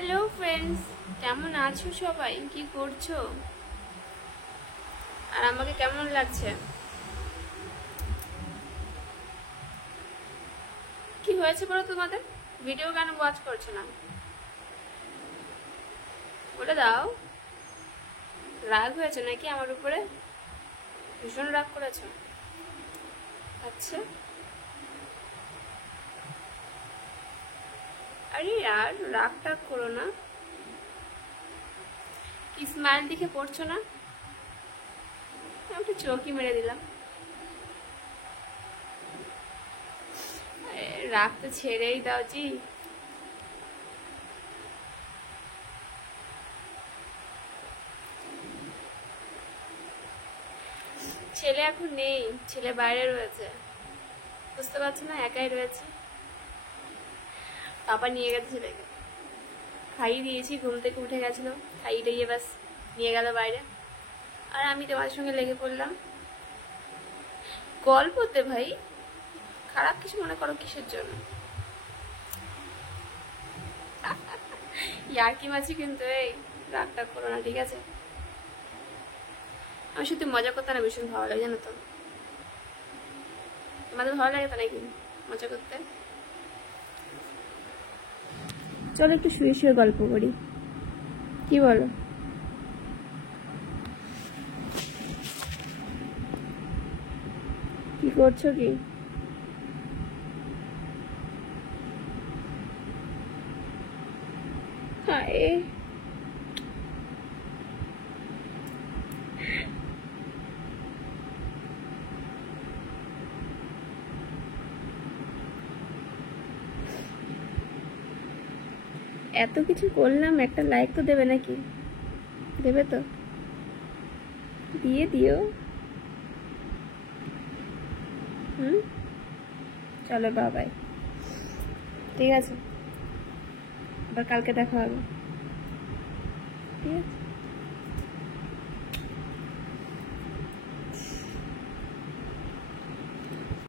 Hello friends, কেমন আছো সবাই? কি করছো আর আমাকে কেমন লাগছে? কি হয়েছে বলো তোমাদের? ভিডিও কেন ওয়াচ করছো না? বলে দাও। রাগ হয়েছে নাকি আমার উপরে? ভীষণ রাগ করেছো? আচ্ছা, আরে আর রাগ টাগ করো না। কি স্মাইল দেখে পড়ছো না? আমি একটু চোখই মেরে দিলাম। রাগ তো ছেড়েই দাও জি। ছেলে এখন নেই, ছেলে বাইরে রয়েছে। বুঝতে পারছো না, একাই রয়েছে। পাপা নিয়ে গেছে ছেলেকে, খাইয়ে দিয়েছি, ঘুম থেকে উঠে গেছিল, খাইয়ে দিয়ে ব্যাস নিয়ে গেল বাইরে। আর আমি তোমার সঙ্গে লেগে পড়লাম গল্পতে। ভাই, খারাপ কিছু মনে করো কিসের জন্য? ইয়ার কি মাছি কিন্তু, এই রাগ টাগ করো না, ঠিক আছে? আমি সত্যি মজা করতে না ভীষণ ভালো লাগে, জানো তো? তোমাদের ভালো লাগে তো নাকি মজা করতে? চলো একটু শুয়ে শুয়ে গল্প করি, কি বলো? কি করছো কি? হায়, এত কিছু করলাম, একটা লাইক তো দেবে নাকি? দেবে তো? দিয়ে দিও। হুম, চলো বাবাই, ঠিক আছে? আবার কালকে দেখা হবে, ঠিক আছে?